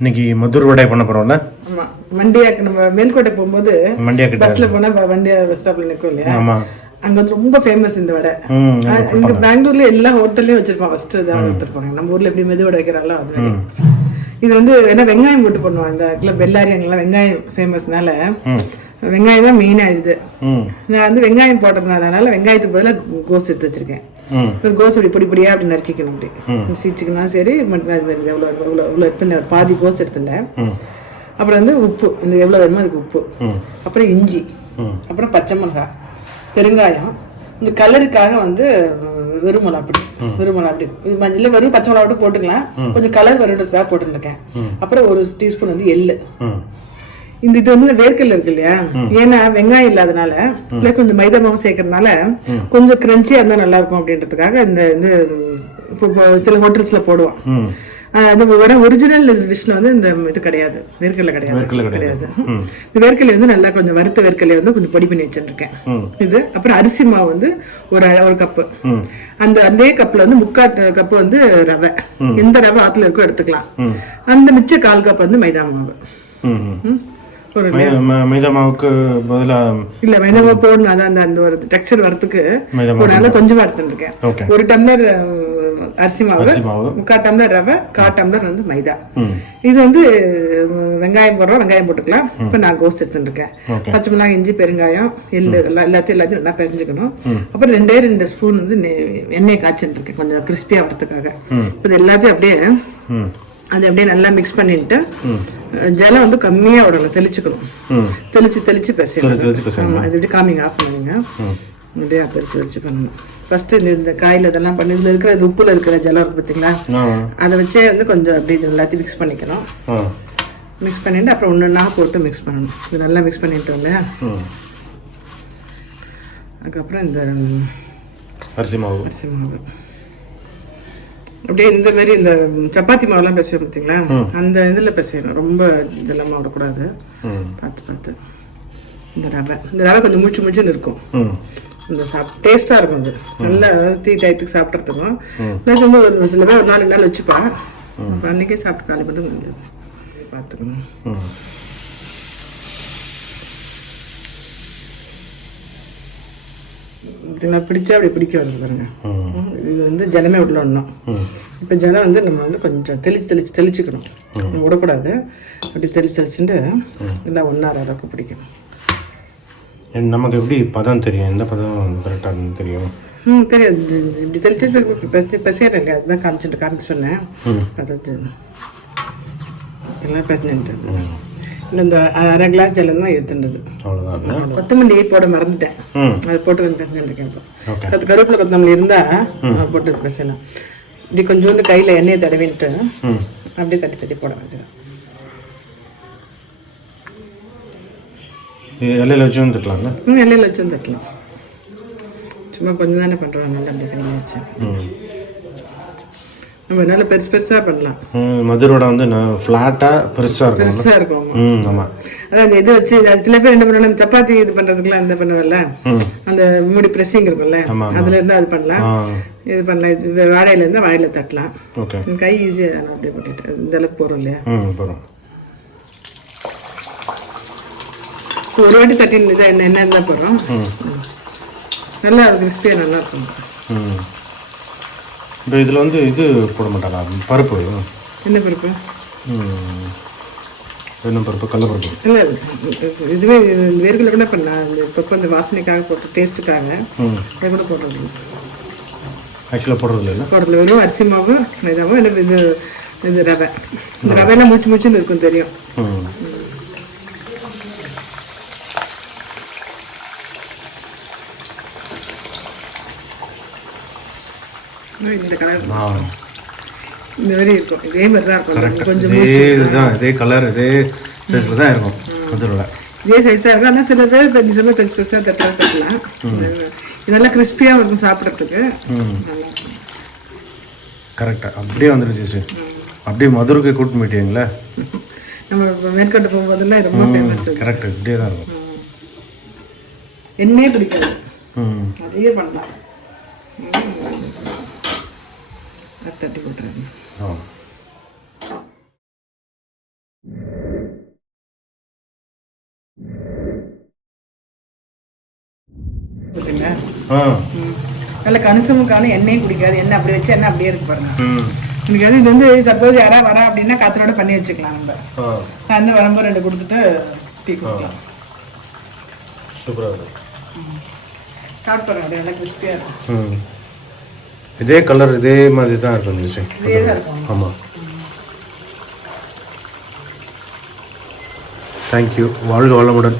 இன்னைக்கு மதுர் வடை பண்ண போறோம்ல. ஆமா, மண்டியாக்கு நம்ம மேல்கோட்டை போகும்போது மண்டியாக்கு பஸ்ல போனா வண்டியா பஸ் ஸ்டாப்ல நிக்கும் இல்லையா? ஆமா, அங்க வந்து ரொம்ப ஃபேமஸ் இந்த வடை. இங்க பெங்களூர்ல எல்லா ஹோட்டல்லயும் வச்சிருப்பாங்க. ஃபர்ஸ்ட் தான் எடுத்துருப்பாங்க. நம்ம ஊர்ல எப்படி மெது வடை வைக்கிறாங்களோ அது. இது வந்து என்ன வெங்காயம் போட்டு பண்ணுவாங்க. இந்த இடத்துல பெல்லாரி அங்கெல்லாம் வெங்காயம் ஃபேமஸ்னால வெங்காயம் தான் மெயின் ஆயிடுது. நான் வந்து வெங்காயம் போடுறதுனால வெங்காயத்துக்கு பதிலாக கோஸ் எடுத்து வச்சிருக்கேன். கோஸ் இப்படி பொடி பொடியா அப்படி நறுக்கிக்கணும். அப்படி சீச்சுக்கணும். சரி, எவ்வளோ எடுத்துட்டேன், பாதி கோஸ் எடுத்துட்டேன். அப்புறம் வந்து உப்பு, இந்த எவ்வளோ வேணுமோ அதுக்கு உப்பு, அப்புறம் இஞ்சி, அப்புறம் பச்சை மிளகாய், பெருங்காயம், இந்த கலருக்காக வந்து வெறுமலா அப்படி இது மஞ்சள் வெறும் பச்சை மிளகா மட்டும் போட்டுக்கலாம். கொஞ்சம் கலர் வருன்றதுக்காக போட்டுருக்கேன். அப்புறம் 1 டீஸ்பூன் வந்து எள்ளு. இது வந்து வேர்க்கல்ல இருக்கு இல்லையா? ஏன்னா வெங்காயம் இல்லாதனால பிளஸ் கொஞ்சம் மைதா மாவு சேர்க்கறதுனால கொஞ்சம் கிரன்ச்சியா இருந்தா நல்லா இருக்கும் அப்படின்றதுக்காக இந்த இப்போ சில ஹோட்டல்ஸ்ல போடுவோம். அது வர ஒரிஜினல் டிஷ்ல வந்து இந்த இது கிடையாது, வேர்க்கல்ல கிடையாது. இந்த வேர்க்கல்லை வந்து நல்லா கொஞ்சம் வறுத்த வேர்க்கல்லை வந்து கொஞ்சம் பொடி பண்ணி வச்சுருக்கேன். இது அப்புறம் அரிசி மாவு வந்து ஒரு கப்பு. அதே கப்ல வந்து 3/4 கப்பு வந்து ரவை. எந்த ரவை ஆத்துல இருக்கோ எடுத்துக்கலாம். அந்த மிச்ச 1/4 கப் வந்து மைதா மாவு. மைதா மாவுக்கு பதிலா இல்ல, மைதா மாவு போடணும். அதான் அந்த ஒரு டெக்ஸ்சர் வரதுக்கு நல்லா கொஞ்சமா எடுத்துருக்கேன். 1 டம்ளர் அரிசி மாவு, 3/4 டம்ளர் ரவை, 1/4 டம்ளர் வந்து மைதா. இது வந்து வெங்காயம் போடுறோம், வெங்காயம் போட்டுக்கலாம். இப்ப நான் கோஸ் எடுத்துருக்கேன். பச்சை மிளகாய், இஞ்சி, பெருங்காயம், எள்ளு எல்லாத்தையும் நல்லா பிசைஞ்சுக்கணும். அப்புறம் 2 ஸ்பூன் வந்து எண்ணெய் காய்ச்சிட்டு இருக்கேன், கொஞ்சம் கிறிஸ்பியா வரதுக்காக. இப்ப எல்லாத்தையும் அப்படியே நல்லா மிக்ஸ் பண்ணிட்டு ஜலம் வந்து கம்மியா விடணும், தெளிச்சுக்கணும். தெளிச்சு பிசையணும். இது எப்படி காமிங்க, ஆஃப் பண்ணுங்க. அப்படியே தெளிச்சு பண்ணணும். ஃபர்ஸ்ட் இந்த காயில இதெல்லாம் பண்ணி இதுல இருக்கிற உப்புல இருக்கிற ஜலம் இருக்கு பார்த்தீங்களா, அதை வச்சே வந்து கொஞ்சம் அப்படி எல்லாத்தையும் மிக்ஸ் பண்ணிக்கணும். மிக்ஸ் பண்ணிட்டு அப்புறம் ஒன்னொன்னா போட்டு மிக்ஸ் பண்ணணும். இது நல்லா மிக்ஸ் பண்ணிட்டோம் இல்லையா? அதுக்கப்புறம் இந்த அரிசி மாவு அப்படியே இந்த மாதிரி இந்த சப்பாத்தி மாவுலாம் பிசையும் பார்த்தீங்களா, அந்த இதில் பிசையணும். ரொம்ப இதெல்லாம் விடக்கூடாது. பார்த்து இந்த ரவை கொஞ்சம் முச்சுன்னு இருக்கும். இந்த டேஸ்டா இருக்கும். அது நல்லா டீ டயத்துக்கு சாப்பிட்றதுக்கும் ப்ளஸ் வந்து ஒரு சில பேர் 4 நாள் வச்சுப்பா. அன்னைக்கே சாப்பிட்டு காலி பண்ணி முடிஞ்சது. பார்த்துக்கணும். பிடிச்சா அப்படி பிடிக்க வருது பாருங்க. இது வந்து ஜலமே விடணும். இப்போ ஜலம் வந்து நம்ம வந்து கொஞ்சம் தெளிச்சுக்கணும், விடக்கூடாது. அப்படி தெளிச்சுட்டு எல்லாம் ஒன்றா அளவுக்கு பிடிக்கணும். நமக்கு எப்படி பதம் தெரியும், எந்த பதம் கரெக்டாக தெரியும்? தெரியாது. இப்படி தெளிச்சு பசியாரு இல்லையா, அதுதான் காமிச்சு சொன்னேன். இதெல்லாம் பிரச்சனை இல்லை. இந்த 1/2 கிளாஸ் ஜலம் தான் எடுத்துட்டது. அவ்வளோதான். கொத்தமல்லி போட மறந்துட்டேன், அதை போட்டு பிரச்சனை இருக்கேன். இப்போ கருவேப்பிலை கொத்தமல்லி இருந்தா போட்டு பேசலாம். இப்படி கொஞ்சோண்டு கையில எண்ணெயை தடவிட்டு அப்படியே தட்டி போட வேண்டியது. இலையில வச்சு வந்துட்டலாம்ல? இலையில வச்சு வந்துட்டலாம். சும்மா கொஞ்சம் தானே பண்றோம், நல்லா அப்படி பண்ணி வச்சு நம்ம நல்லா பெருசா பண்ணலாம். மதுர் வடை வந்து ஃபிளாட்டா பெருசா இருக்கும். ஆமா, அதான் இது வச்சு சில பேர் என்ன பண்ணுவாங்க, சப்பாத்தி இது பண்றதுக்குலாம் இந்த பண்ணுவல, அந்த மூடி பிரஸிங் இருக்கும்ல, அதுல இருந்து அது பண்ணலாம். இது பண்ணலாம். இது வாழையில இருந்தா வாழையில தட்டலாம். கை ஈஸியா அப்படியே போட்டுட்டு இந்த அளவுக்கு போறோம் இல்லையா? ஒரு வாட்டி தட்டி என்ன இருந்தா போறோம். நல்லா கிறிஸ்பியா நல்லா இருக்கும். இப்போ இதில் வந்து இது போட மாட்டாங்க, பருப்பு. என்ன பருப்பு? என்ன பருப்பு? கடலைப்பருப்பு. இல்லை, இதுவே வேர்க்கடலை கூட பண்ணலாம். இந்த பருப்பு அந்த வாசனைக்காக போட்டு டேஸ்ட்டுக்காக அதை கூட போடுறது. ஆக்சுவலாக போடுறது இல்லை, வெறும் அரிசி மாவு, மைதாவும், இல்லை இது ரவை. இந்த ரவையெல்லாம் முச்சுன்னு இருக்கும், தெரியும். இந்த கலர் இந்த மாதிரி இருக்கும். இதே மாதிரி தான் இருக்கும். கொஞ்சம் இதே கலர் இதே சைஸ்ல தான் இருக்கும். இதே சைஸா இருக்கும். ஆனால் சில பேர் நீ சொல்ல பெருசாக தட்டலாம். இது நல்லா கிறிஸ்பியா இருக்கும் சாப்பிட்றதுக்கு. கரெக்டா அப்படியே வந்துருச்சு. அப்படியே மதுருக்கு கூட்டு போயிட்டீங்களா? நம்ம மேற்கொண்டு போகும்போதெல்லாம் ரொம்ப ஃபேமஸ். கரெக்ட், இப்படியே தான் இருக்கும். எண்ணெயே பிடிக்காது, அதையே பண்ணலாம். தட்டி போட்டுருங்க. பார்த்தீங்க. ஆ நல்ல கணிசமுக்கான எண்ணெயும் குடிக்காது. எண்ணெய் அப்படி வச்சு எண்ணெய் அப்படியே இருக்கு பாருங்க. இன்னைக்கு வந்து இது வந்து சப்போஸ் யாராவது வரா அப்படின்னா காத்தரோட பண்ணி வச்சுக்கலாம். நம்ம நான் வந்து வரும்போது 2 கொடுத்துட்டு டீ குடிக்கலாம். சூப்பராக இருக்கும். சாப்பிட்டு பாருங்க, அது நல்லா கிறிஸ்பியாக இருக்கும். இதே கலர் இதே மாதிரி தான் இருக்கும் நிச்சயம். இதே தான் இருக்கும். ஆமாம். தேங்க்யூ. வாழ்க வளமுடன்.